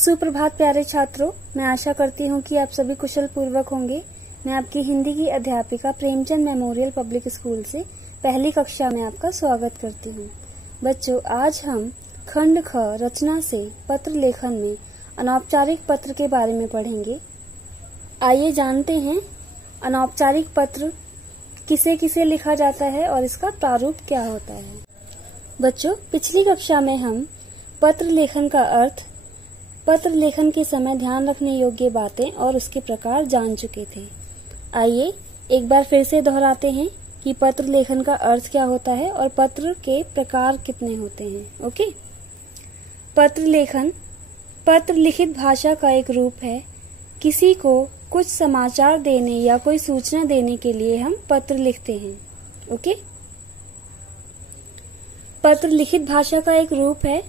सुप्रभात प्यारे छात्रों, मैं आशा करती हूँ कि आप सभी कुशल पूर्वक होंगे। मैं आपकी हिंदी की अध्यापिका प्रेमचंद मेमोरियल पब्लिक स्कूल से पहली कक्षा में आपका स्वागत करती हूँ। बच्चों, आज हम खंड ख रचना से पत्र लेखन में अनौपचारिक पत्र के बारे में पढ़ेंगे। आइए जानते हैं अनौपचारिक पत्र किसे किसे लिखा जाता है और इसका प्रारूप क्या होता है। बच्चों, पिछली कक्षा में हम पत्र लेखन का अर्थ, पत्र लेखन के समय ध्यान रखने योग्य बातें और उसके प्रकार जान चुके थे। आइए एक बार फिर से दोहराते हैं कि पत्र लेखन का अर्थ क्या होता है और पत्र के प्रकार कितने होते हैं। ओके। पत्र लेखन पत्र लिखित भाषा का एक रूप है। किसी को कुछ समाचार देने या कोई सूचना देने के लिए हम पत्र लिखते हैं। ओके। पत्र लिखित भाषा का एक रूप है।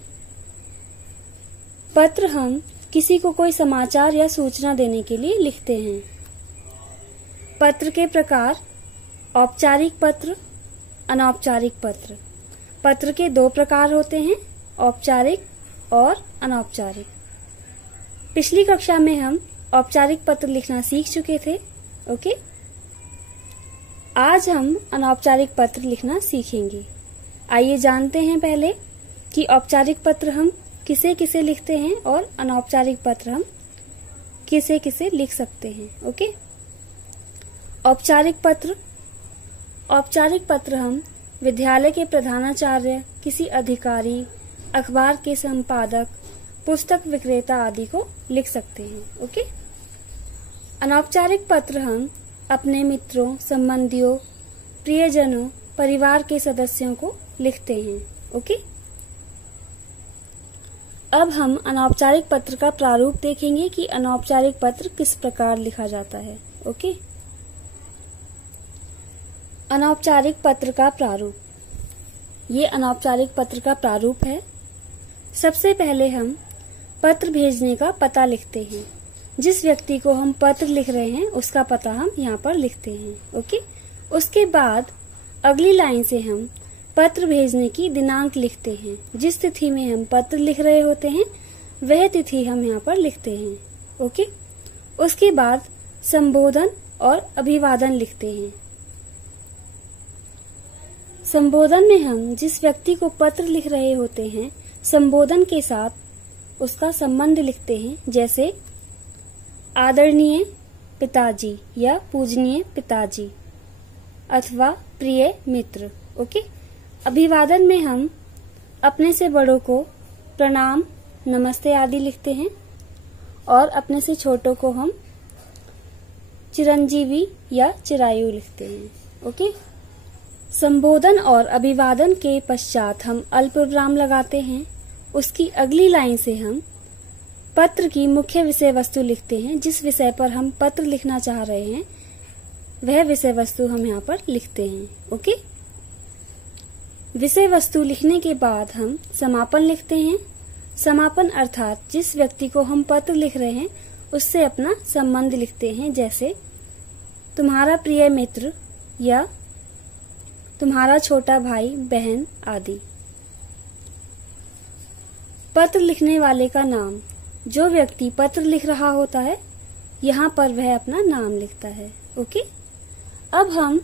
पत्र हम किसी को कोई समाचार या सूचना देने के लिए लिखते हैं। पत्र के प्रकार: औपचारिक पत्र, अनौपचारिक पत्र। पत्र के दो प्रकार होते हैं, औपचारिक और अनौपचारिक। पिछली कक्षा में हम औपचारिक पत्र लिखना सीख चुके थे। ओके। आज हम अनौपचारिक पत्र लिखना सीखेंगे। आइए जानते हैं पहले कि औपचारिक पत्र हम किसे किसे लिखते हैं और अनौपचारिक पत्र हम किसे किसे लिख सकते हैं। ओके। औपचारिक पत्र हम विद्यालय के प्रधानाचार्य, किसी अधिकारी, अखबार के संपादक, पुस्तक विक्रेता आदि को लिख सकते हैं। ओके। अनौपचारिक पत्र हम अपने मित्रों, संबंधियों, प्रियजनों, परिवार के सदस्यों को लिखते हैं। ओके। अब हम अनौपचारिक पत्र का प्रारूप देखेंगे कि अनौपचारिक पत्र किस प्रकार लिखा जाता है। ओके। अनौपचारिक पत्र का प्रारूप, ये अनौपचारिक पत्र का प्रारूप है। सबसे पहले हम पत्र भेजने का पता लिखते हैं। जिस व्यक्ति को हम पत्र लिख रहे हैं उसका पता हम यहाँ पर लिखते हैं। ओके। उसके बाद अगली लाइन से हम पत्र भेजने की दिनांक लिखते हैं। जिस तिथि में हम पत्र लिख रहे होते हैं वह तिथि हम यहाँ पर लिखते हैं। ओके। उसके बाद संबोधन और अभिवादन लिखते हैं। संबोधन में हम जिस व्यक्ति को पत्र लिख रहे होते हैं संबोधन के साथ उसका संबंध लिखते हैं, जैसे आदरणीय पिताजी या पूजनीय पिताजी अथवा प्रिय मित्र। ओके। अभिवादन में हम अपने से बड़ों को प्रणाम, नमस्ते आदि लिखते हैं और अपने से छोटों को हम चिरंजीवी या चिरायु लिखते हैं। ओके। संबोधन और अभिवादन के पश्चात हम अल्पविराम लगाते हैं। उसकी अगली लाइन से हम पत्र की मुख्य विषय वस्तु लिखते हैं। जिस विषय पर हम पत्र लिखना चाह रहे हैं वह विषय वस्तु हम यहाँ पर लिखते हैं। ओके। विषय वस्तु लिखने के बाद हम समापन लिखते हैं। समापन अर्थात जिस व्यक्ति को हम पत्र लिख रहे हैं उससे अपना संबंध लिखते हैं, जैसे तुम्हारा प्रिय मित्र या तुम्हारा छोटा भाई बहन आदि। पत्र लिखने वाले का नाम, जो व्यक्ति पत्र लिख रहा होता है यहाँ पर वह अपना नाम लिखता है। ओके। अब हम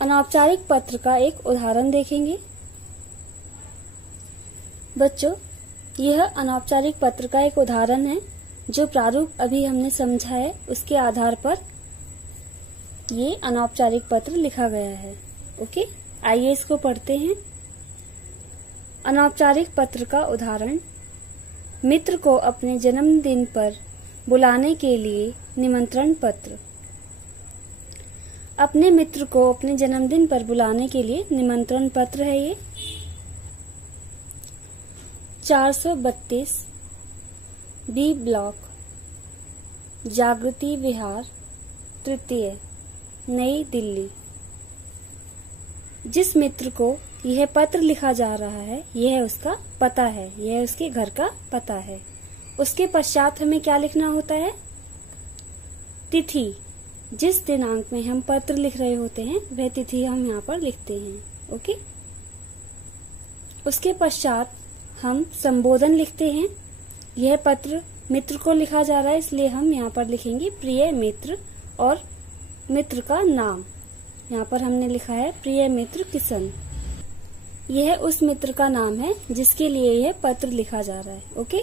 अनौपचारिक पत्र का एक उदाहरण देखेंगे। बच्चों, यह अनौपचारिक पत्र का एक उदाहरण है। जो प्रारूप अभी हमने समझा है उसके आधार पर ये अनौपचारिक पत्र लिखा गया है। ओके। आइए इसको पढ़ते हैं। अनौपचारिक पत्र का उदाहरण: मित्र को अपने जन्मदिन पर बुलाने के लिए निमंत्रण पत्र। अपने मित्र को अपने जन्मदिन पर बुलाने के लिए निमंत्रण पत्र है ये। 432 बी ब्लॉक, जागृति विहार, तृतीय, नई दिल्ली। जिस मित्र को यह पत्र लिखा जा रहा है यह उसका पता है, यह उसके घर का पता है। उसके पश्चात हमें क्या लिखना होता है? तिथि, जिस दिनांक में हम पत्र लिख रहे होते हैं वह तिथि हम यहाँ पर लिखते हैं। ओके। उसके पश्चात हम संबोधन लिखते हैं। यह पत्र मित्र को लिखा जा रहा है, इसलिए हम यहाँ पर लिखेंगे प्रिय मित्र और मित्र का नाम। यहाँ पर हमने लिखा है प्रिय मित्र किशन। यह उस मित्र का नाम है जिसके लिए यह पत्र लिखा जा रहा है। ओके,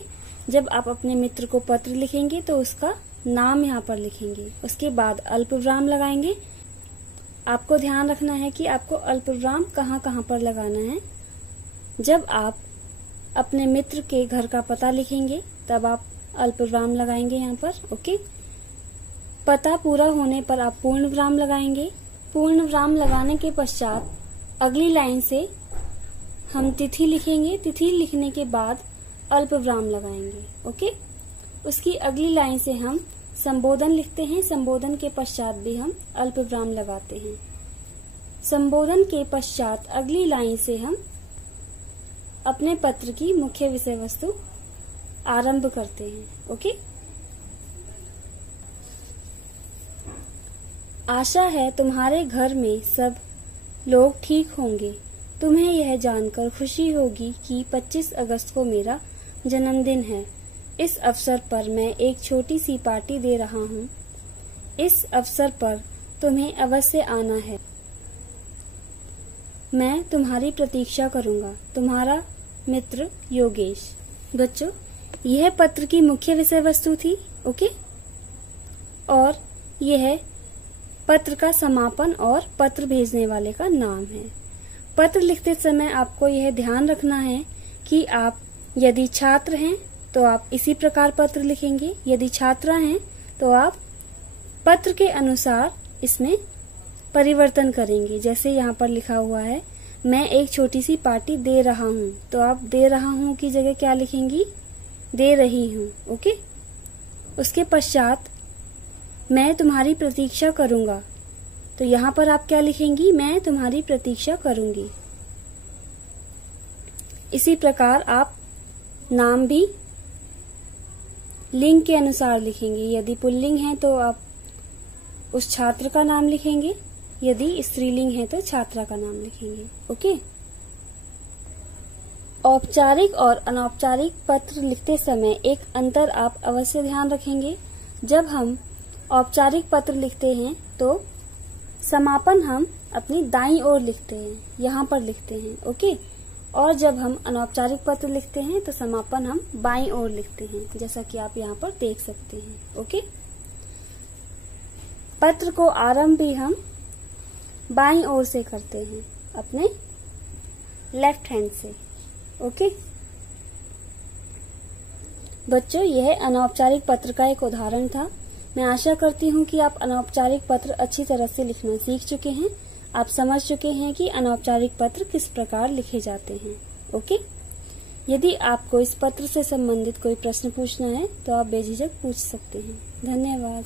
जब आप अपने मित्र को पत्र लिखेंगे तो उसका नाम यहाँ पर लिखेंगे, उसके बाद अल्पविराम लगाएंगे। आपको ध्यान रखना है कि आपको अल्पविराम कहाँ कहाँ पर लगाना है। जब आप अपने मित्र के घर का पता लिखेंगे तब आप अल्पविराम लगाएंगे यहाँ पर। ओके, पता पूरा होने पर आप पूर्ण विराम लगाएंगे। पूर्ण विराम लगाने के पश्चात अगली लाइन से हम तिथि लिखेंगे। तिथि लिखने के बाद अल्पविराम लगाएंगे। ओके, उसकी अगली लाइन से हम संबोधन लिखते हैं। संबोधन के पश्चात भी हम अल्पविराम लगाते हैं। संबोधन के पश्चात अगली लाइन से हम अपने पत्र की मुख्य विषय वस्तु आरंभ करते हैं। ओके, आशा है तुम्हारे घर में सब लोग ठीक होंगे। तुम्हें यह जानकर खुशी होगी कि 25 अगस्त को मेरा जन्मदिन है। इस अवसर पर मैं एक छोटी सी पार्टी दे रहा हूँ। इस अवसर पर तुम्हें अवश्य आना है। मैं तुम्हारी प्रतीक्षा करूंगा। तुम्हारा मित्र योगेश। बच्चों, यह पत्र की मुख्य विषय वस्तु थी। ओके, और यह पत्र का समापन और पत्र भेजने वाले का नाम है। पत्र लिखते समय आपको यह ध्यान रखना है कि आप यदि छात्र हैं तो आप इसी प्रकार पत्र लिखेंगे, यदि छात्रा हैं तो आप पत्र के अनुसार इसमें परिवर्तन करेंगे। जैसे यहाँ पर लिखा हुआ है मैं एक छोटी सी पार्टी दे रहा हूँ, तो आप दे रहा हूँ की जगह क्या लिखेंगी? दे रही हूँ। ओके, उसके पश्चात मैं तुम्हारी प्रतीक्षा करूंगा, तो यहाँ पर आप क्या लिखेंगी? मैं तुम्हारी प्रतीक्षा करूंगी। इसी प्रकार आप नाम भी लिंग के अनुसार लिखेंगे। यदि पुल्लिंग है तो आप उस छात्र का नाम लिखेंगे, यदि स्त्रीलिंग है तो छात्रा का नाम लिखेंगे। ओके, औपचारिक और अनौपचारिक पत्र लिखते समय एक अंतर आप अवश्य ध्यान रखेंगे। जब हम औपचारिक पत्र लिखते हैं तो समापन हम अपनी दाईं ओर लिखते हैं, यहाँ पर लिखते हैं। ओके, और जब हम अनौपचारिक पत्र लिखते हैं तो समापन हम बाईं ओर लिखते हैं, जैसा कि आप यहाँ पर देख सकते हैं। ओके, पत्र को आरंभ भी हम बाईं ओर से करते हैं, अपने लेफ्ट हैंड से। ओके बच्चों, यह अनौपचारिक पत्र का एक उदाहरण था। मैं आशा करती हूँ कि आप अनौपचारिक पत्र अच्छी तरह से लिखना सीख चुके हैं। आप समझ चुके हैं कि अनौपचारिक पत्र किस प्रकार लिखे जाते हैं। ओके, यदि आपको इस पत्र से संबंधित कोई प्रश्न पूछना है तो आप बेझिझक पूछ सकते हैं। धन्यवाद।